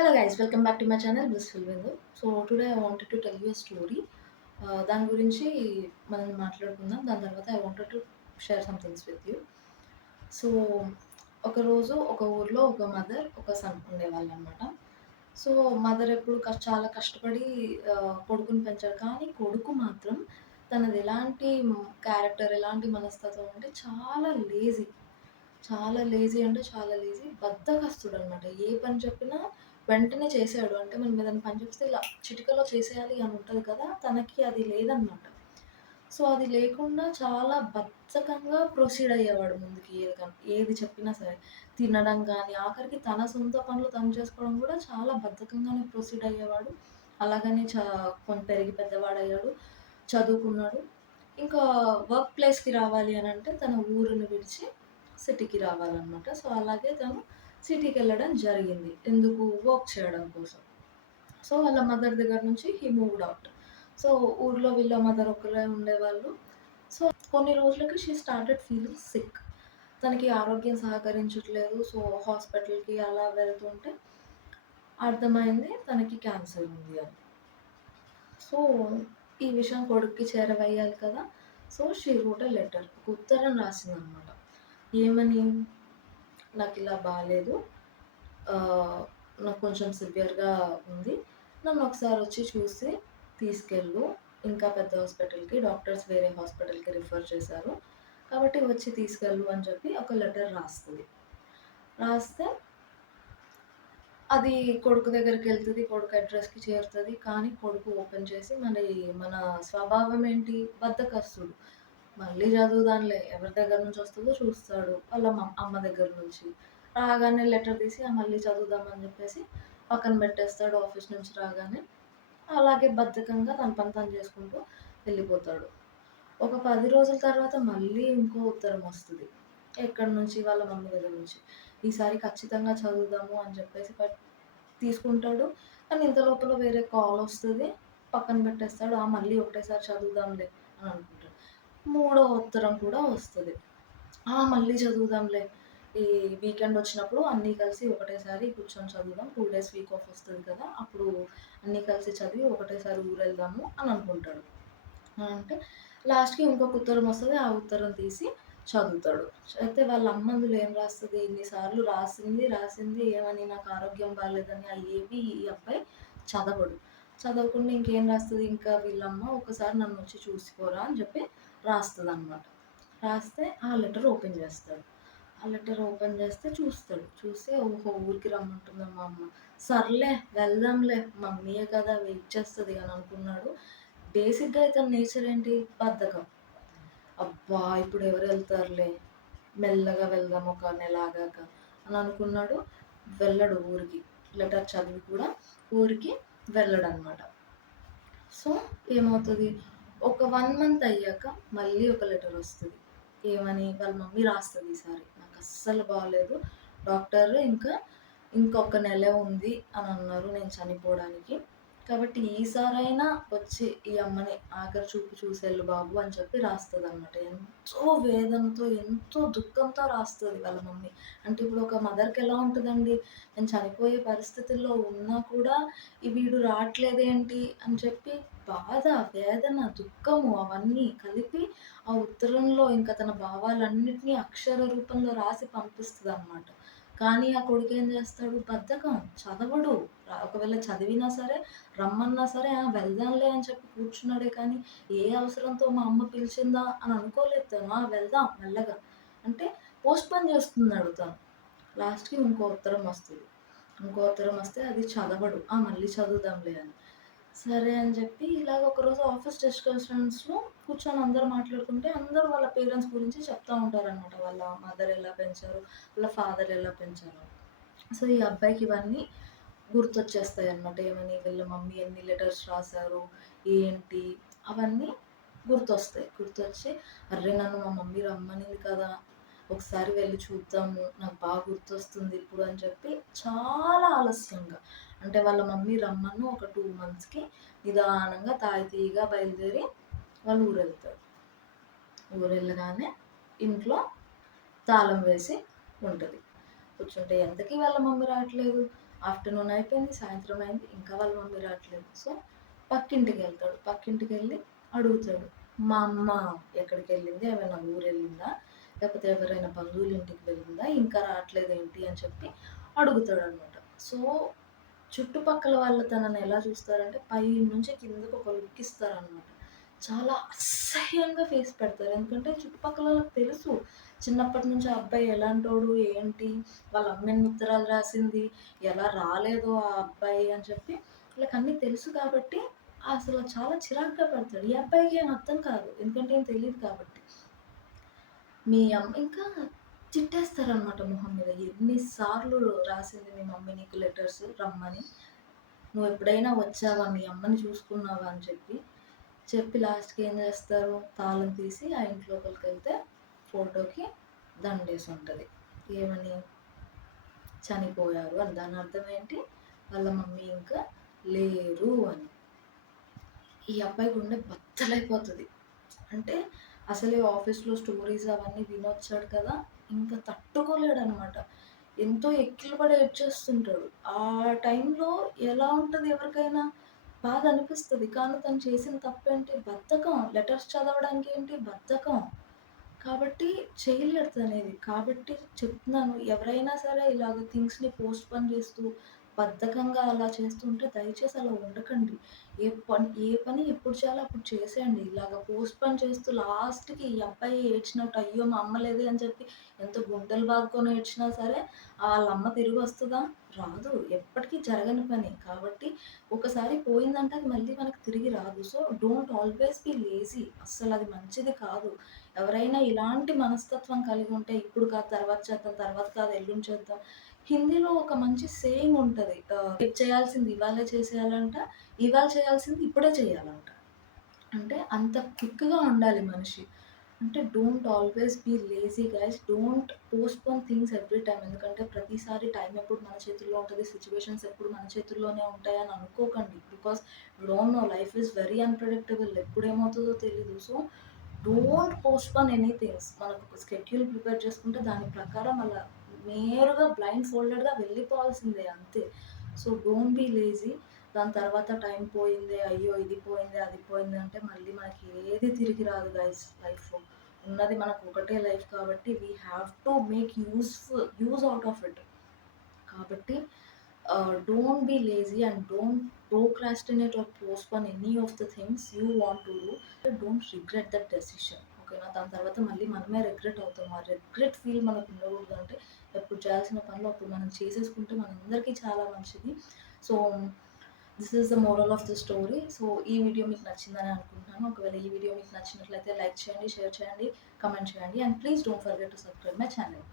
Hello guys, welcome back to my channel Blissful Window. So today I wanted to tell you a story. దాని గురించి మనం మాట్లాడుకుందాం. దాని తర్వాత I wanted to share some things with you. So ఒకరోజు ఒక ఊర్లో ఒక మదర్, ఒక సన్ ఉండేవాళ్ళనమాట. సో మదర్ ఎప్పుడు చాలా కష్టపడి కొడుకుని పెంచారు. కానీ కొడుకు మాత్రం తనది ఎలాంటి క్యారెక్టర్, ఎలాంటి మనస్తత్వం అంటే చాలా లేజీ. చాలా లేజీ అంటే చాలా లేజీ. బద్ధకస్తుడనమాట. ఏ పని చెప్పినా వెంటనే చేసేయడు. అంటే మనం ఏదైనా పని చెప్తే ఇలా చిటికలో చేసేయాలి అని ఉంటది కదా! తనకి అది లేదనమాట. సో, అది లేకుండా చాలా బద్ధకంగా ప్రొసీడ్ అయ్యేవాడు ముందుకి ఏది చెప్పినా సరే. తినడం గానీ, ఆఖరికి తన సొంత పనులు తను చేసుకోవడం కూడా చాలా బద్ధకంగానే ప్రొసీడ్ అయ్యేవాడు. అలాగని పెరిగి పెద్దవాడయ్యాడు. చదువుకున్నాడు. ఇంకా వర్క్ ప్లేస్‌కి రావాలి అనంటే తన ఊరుని విడిచి సిటీకి రావాలనమాట. సో, అలాగే తను సిటీకెళ్ళడం జరిగింది. ఎందుకు? వర్క్ చేయడం కోసం. సో, వాళ్ళ మదర్ దగ్గర నుంచి హి మూవ్డ్ ఔట్. సో, ఊర్లో వీళ్ళ మదర్ ఒక్కరే ఉండేవాళ్ళు. సో, కొన్ని రోజులకి షీ స్టార్టెడ్ ఫీలింగ్ సిక్. తనకి ఆరోగ్యం సహకరించట్లేదు. సో, హాస్పిటల్‌కి అలా వెళ్తుంటే అర్థమైంది తనకి క్యాన్సర్ ఉంది అని. సో, ఈ విషయం కొడుక్కి చేరవేయాలి కదా! So, she wrote a letter. ఒక ఉత్తరం రాసిందనమాట. ఏమని? నాకిలా బాలేదు. నాకు కొంచెం సివియర్‌గా ఉంది. నన్నొకసారొచ్చి చూసి తీసుకెళ్ళు. ఇంకా పెద్ద హాస్పిటల్‌కి డాక్టర్స్ వేరే హాస్పిటల్‌కి రిఫర్ చేశారు. కాబట్టి వచ్చి తీసుకెళ్ళు అని చెప్పి ఒక లెటర్ రాస్తది. రాస్తే అది కొడుకు దగ్గరికెళ్తది. కొడుకు అడ్రస్‌కి చేరుతది. కానీ కొడుకు ఓపెన్ చేసి మన స్వభావం ఏంటి? బద్ధకస్తుడు. మళ్ళీ చదువుదాంలే ఎవరి దగ్గర నుంచి వస్తదో చూస్తాడు. వాళ్ళ అమ్మ దగ్గర నుంచి. రాగానే లెటర్ తీసి మళ్ళీ చదువుదామని చెప్పేసి పక్కన పెట్టేస్తాడు ఆఫీస్ నుంచి రాగానే. అలాగే బద్ధకంగా తన పని తను చేసుకుంటూ వెళ్ళిపోతాడు. ఒక 10 రోజుల తర్వాత మళ్ళీ ఇంకో ఉత్తరం వస్తది. ఎక్కడి నుంచి? వాళ్ళ మమ్మీ దగ్గర నుంచి. ఈసారి ఖచ్చితంగా చదువుదాము అని చెప్పేసి తీసుకుంటాడు. కానీ ఇంత లోపల వేరే కాల్ వస్తది. పక్కన పెట్టేస్తాడు. మళ్ళీ ఒకటేసారి చదువుదాంలే అని అనుకుంటాడు. మూడో ఉత్తరం కూడా వస్తది. మళ్ళీ చదువుదాంలే. ఈ వీకెండ్ వచ్చినప్పుడు అన్నీ కలిసి ఒకటేసారి కూర్చొని చదువుదాం. 2 డేస్ వీక్ ఆఫ్ వస్తది కదా! అప్పుడు అన్నీ కలిసి చదివి ఒకటేసారి ఊరెళ్దాము అని అనుకుంటాడు. అంటే లాస్ట్‌కి ఇంకొక ఉత్తరం వస్తది. ఆ ఉత్తరం తీసి చదువుతాడు. అయితే వాళ్ళ అమ్మ అందులో ఏం రాస్తది, ఇన్ని సార్లు రాసింది ఏమని నాకు ఆరోగ్యం బాలేదని అయ్యేవి ఈ అబ్బాయి చదవడు. చదవకుండా ఇంకేం రాస్తది, ఇంకా వీళ్ళమ్మ ఒకసారి నన్నొచ్చి చూసిపోరా అని చెప్పి రాస్తదనమాట. రాస్తే ఆ లెటర్ ఓపెన్ చేస్తాడు. ఆ లెటర్ ఓపెన్ చేస్తే చూస్తాడు. చూసి ఓహో! ఊరికి రమ్మంటుందా మా అమ్మ. సర్లే వెళ్దాంలే మమ్మీయే కదా వెయిట్ చేస్తది అని అనుకున్నాడు. బేసిక్‌గా ఇతని నేచర్ ఏంటి? బద్ధకం. అబ్బా! ఇప్పుడు ఎవరెళ్తారులే, మెల్లగా వెళ్దాం ఒక నెల ఆగాక అని అనుకున్నాడు. వెళ్ళడు ఊరికి. లెటర్ చదివి కూడా ఊరికి వెళ్ళడనమాట. సో, ఏమవుతది, ఒక 1 మంత్ అయ్యాక మళ్ళీ ఒక లెటర్ వస్తది. ఏమని? వాళ్ళ మమ్మీ రాస్తది ఈసారి. నాకస్సలు బాలేదు. డాక్టర్ ఇంకొక నెలే ఉంది అని అన్నారు నేను చనిపోవడానికి. కాబట్టి ఈసారైనా వచ్చి ఈ అమ్మని ఆఖరి చూపు చూసెళ్ళు బాబు అని చెప్పి రాస్తదనమాట. ఎంతో వేదనతో, ఎంతో దుఃఖంతో రాస్తది వాళ్ళ మమ్మీ. అంటే ఇప్పుడు ఒక మదర్‌కి ఎలా ఉంటదండి? నేను చనిపోయే పరిస్థితుల్లో ఉన్నా కూడా వీడు రాట్లేదేంటి అని చెప్పి బాధ, వేదన, దుఃఖము అవన్నీ కలిపి ఆ ఉత్తరంలో ఇంకా తన భావాలన్నిటిని అక్షర రూపంలో రాసి పంపిస్తదనమాట. కానీ ఆ కొడుకేం చేస్తాడు? బద్ధకం. చదవడు. ఒకవేళ చదివినా సరే, రమ్మన్నా సరే, వెళ్దాంలే అని చెప్పి కూర్చున్నాడే కానీ, ఏ అవసరంతో మా అమ్మ పిలిచిందా అని అనుకోలేదు తను. వెళ్దాం మెల్లగా. అంటే పోస్ట్‌పోన్ చేస్తున్నాడు తను. లాస్ట్‌కి ఇంకో ఉత్తరం వస్తది. ఇంకో ఉత్తరం వస్తే అది చదవడు. మళ్ళీ చదువుదాంలే అని. సరే అని చెప్పి ఇలాగ ఒకరోజు ఆఫీస్ డిస్కషన్స్‌లో కూర్చొని అందరూ మాట్లాడుకుంటే అందరూ వాళ్ళ పేరెంట్స్ గురించి చెప్తా ఉంటారనమాట. వాళ్ళ మదర్ ఎలా పెంచారు, వాళ్ళ ఫాదర్ ఎలా పెంచారు. సో, ఈ అబ్బాయికి ఇవన్నీ గుర్తొచ్చేస్తాయన్నమాట. ఏమని? వీళ్ళ మమ్మీ ఎన్ని లెటర్స్ రాసారు, ఏంటి అవన్నీ గుర్తొస్తాయి. గుర్తొచ్చి అర్రె! నన్ను మా మమ్మీ రమ్మనింది కదా! ఒకసారి వెళ్లి చూద్దాము. నాకు బాగా గుర్తొస్తుంది ఇప్పుడు అని చెప్పి చాలా ఆలస్యంగా అంటే వాళ్ళ మమ్మీ రమ్మను ఒక 2 మంత్స్‌కి నిదానంగా తాయితీగా బయలుదేరి వాళ్ళు ఊరెళ్తారు. ఊరెళ్ళగానే ఇంట్లో తాళం వేసి ఉంటది. కూర్చుంటే ఎంతకీ వాళ్ళ మమ్మీ రావట్లేదు. ఆఫ్టర్‌నూన్ అయిపోయింది, సాయంత్రం అయింది. ఇంకా వాళ్ళ మమ్మీ రాట్లేదు. సో, పక్కింటికెళ్తాడు. పక్కింటికెళ్ళి అడుగుతాడు. మా అమ్మ ఎక్కడికెళ్ళింది? ఏమైనా ఊరెళ్ళిందా? లేకపోతే ఎవరైనా బంధువుల ఇంటికి వెళ్ళిందా? ఇంకా రాట్లేదేంటి అని చెప్పి అడుగుతాడనమాట. సో, చుట్టుపక్కల వాళ్ళు తనని ఎలా చూస్తారంటే పైనుంచి కిందకి ఒక లుక్ ఇస్తారనమాట. చాలా అసహ్యంగా ఫేస్ పెడతారు. ఎందుకంటే చుట్టుపక్కల వాళ్ళకి తెలుసు. చిన్నప్పటి నుంచి ఆ అబ్బాయి ఎలాంటోడు, ఏంటి, వాళ్ళ అమ్మ ఎన్ని ఉత్తరాలు రాసింది, ఎలా రాలేదో ఆ అబ్బాయి అని చెప్పి వీళ్ళకన్నీ తెలుసు కాబట్టి అసలు చాలా చిరాకుగా పెడతాడు. ఈ అబ్బాయికి ఏం అర్థం కాదు. ఎందుకంటే ఏం తెలీదు కాబట్టి. మీ అమ్మ ఇంకా తిట్టేస్తారనమాట మొహం మీద. ఎన్ని సార్లు రాసింది మీ మమ్మీ నీకు లెటర్స్ రమ్మని. నువ్వెప్పుడైనా వచ్చావా? మీ అమ్మని చూసుకున్నావా? అని చెప్పి, చెప్పి లాస్ట్‌కి ఏం చేస్తారు? తాళం తీసి ఆ ఇంటి లోపలికెళ్తే ఫోటోకి దండేసుంటది. ఏమని? చనిపోయారు అని. దాని అర్థం ఏంటి? వాళ్ళ మమ్మీ ఇంకా లేరు అని. ఈ అబ్బాయి గుండె బద్దలైపోతది. అంటే అసలే ఆఫీస్‌లో స్టోరీస్ అవన్నీ వినొచ్చాడు కదా! ఇంకా తట్టుకోలేడనమాట. ఎంతో ఎక్కిలపడి ఏడ్చేస్తుంటాడు. ఆ టైంలో ఎలా ఉంటది ఎవరికైనా? బాధ అనిపిస్తది. కానీ తను చేసిన తప్పేంటి? బద్ధకం. లెటర్స్ చదవడానికి ఏంటి? బద్ధకం. కాబట్టి చేయలేడు తనేది. కాబట్టి చెప్తున్నాను ఎవరైనా సరే ఇలాగ థింగ్స్‌ని పోస్ట్‌పోన్ చేస్తూ, బద్ధకంగా అలా చేస్తుంటే దయచేసి అలా ఉండకండి. ఏ పని ఎప్పుడు చేయాలో అప్పుడు చేసేయండి. ఇలాగ పోస్ట్‌పోన్ చేస్తూ లాస్ట్‌కి ఈ అబ్బాయి ఏడ్చినట్టు అయ్యో! మా అమ్మ లేదే అని చెప్పి ఎంత గుండెలు బాదుకొని ఏడ్చినా సరే ఆళ్ళమ్మ తిరిగొస్తదా? రాదు. ఎప్పటికి జరగని పని. కాబట్టి ఒకసారి పోయిందంటే అది మళ్ళీ మనకు తిరిగి రాదు. So, don't always be lazy. అస్సలది మంచిది కాదు. ఎవరైనా ఇలాంటి మనస్తత్వం కలిగి ఉంటే ఇప్పుడు కాదు తర్వాత చేద్దాం, తర్వాత కాదు ఎల్లుండి చేద్దాం. హిందీలో ఒక మంచి సేయింగ్ ఉంటది. రేపు చేయాల్సింది ఇవాళే చేసేయాలంట, ఇవాళ చేయాల్సింది ఇప్పుడే చేయాలంట. అంటే అంత క్విక్‌గా ఉండాలి మనిషి. అంటే don't always be lazy guys. Don't postpone things every time. ఎందుకంటే ప్రతిసారి టైం ఎప్పుడు మన చేతుల్లో ఉంటది. సిట్యుయేషన్స్ ఎప్పుడు మన చేతుల్లోనే ఉంటాయని అనుకోకండి. Because you don't know life is very unpredictable. ఎప్పుడేమవుతదో తెలీదు. So, don't postpone anythings. మనకు ఒక షెడ్యూల్ ప్రిపేర్ చేసుకుంటే దాని ప్రకారం అలా నేరుగా బ్లైండ్ ఫోల్డెడ్‌గా వెళ్ళిపోవాల్సిందే అంతే. So, don't be lazy. దాని తర్వాత టైం పోయిందే, అయ్యో! ఇది పోయిందే, అది పోయింది అంటే మళ్ళీ మనకి ఏది తిరిగి రాదు గైస్ లైఫ్‌లో. ఉన్నది మనకు ఒకటే లైఫ్ కాబట్టి we have to make use out of it. కాబట్టి don't be lazy and don't procrastinate or postpone any of the things you want to do. Don't regret that decision. ఓకేనా? దాని తర్వాత మళ్ళీ మనమే రిగ్రెట్ అవుతాం. ఆ రిగ్రెట్ ఫీల్ మనకు ఉండకూడదు అంటే ఎప్పుడు చేయాల్సిన పనులు అప్పుడు మనం చేసేసుకుంటే మనందరికీ చాలా మంచిది. So, this is the moral of the story. So, ఈ వీడియో మీకు నచ్చిందని అనుకుంటున్నాను. ఒకవేళ ఈ వీడియో మీకు నచ్చినట్లయితే లైక్ చేయండి, షేర్ చేయండి, కామెంట్ చేయండి. And please don't forget to subscribe my channel.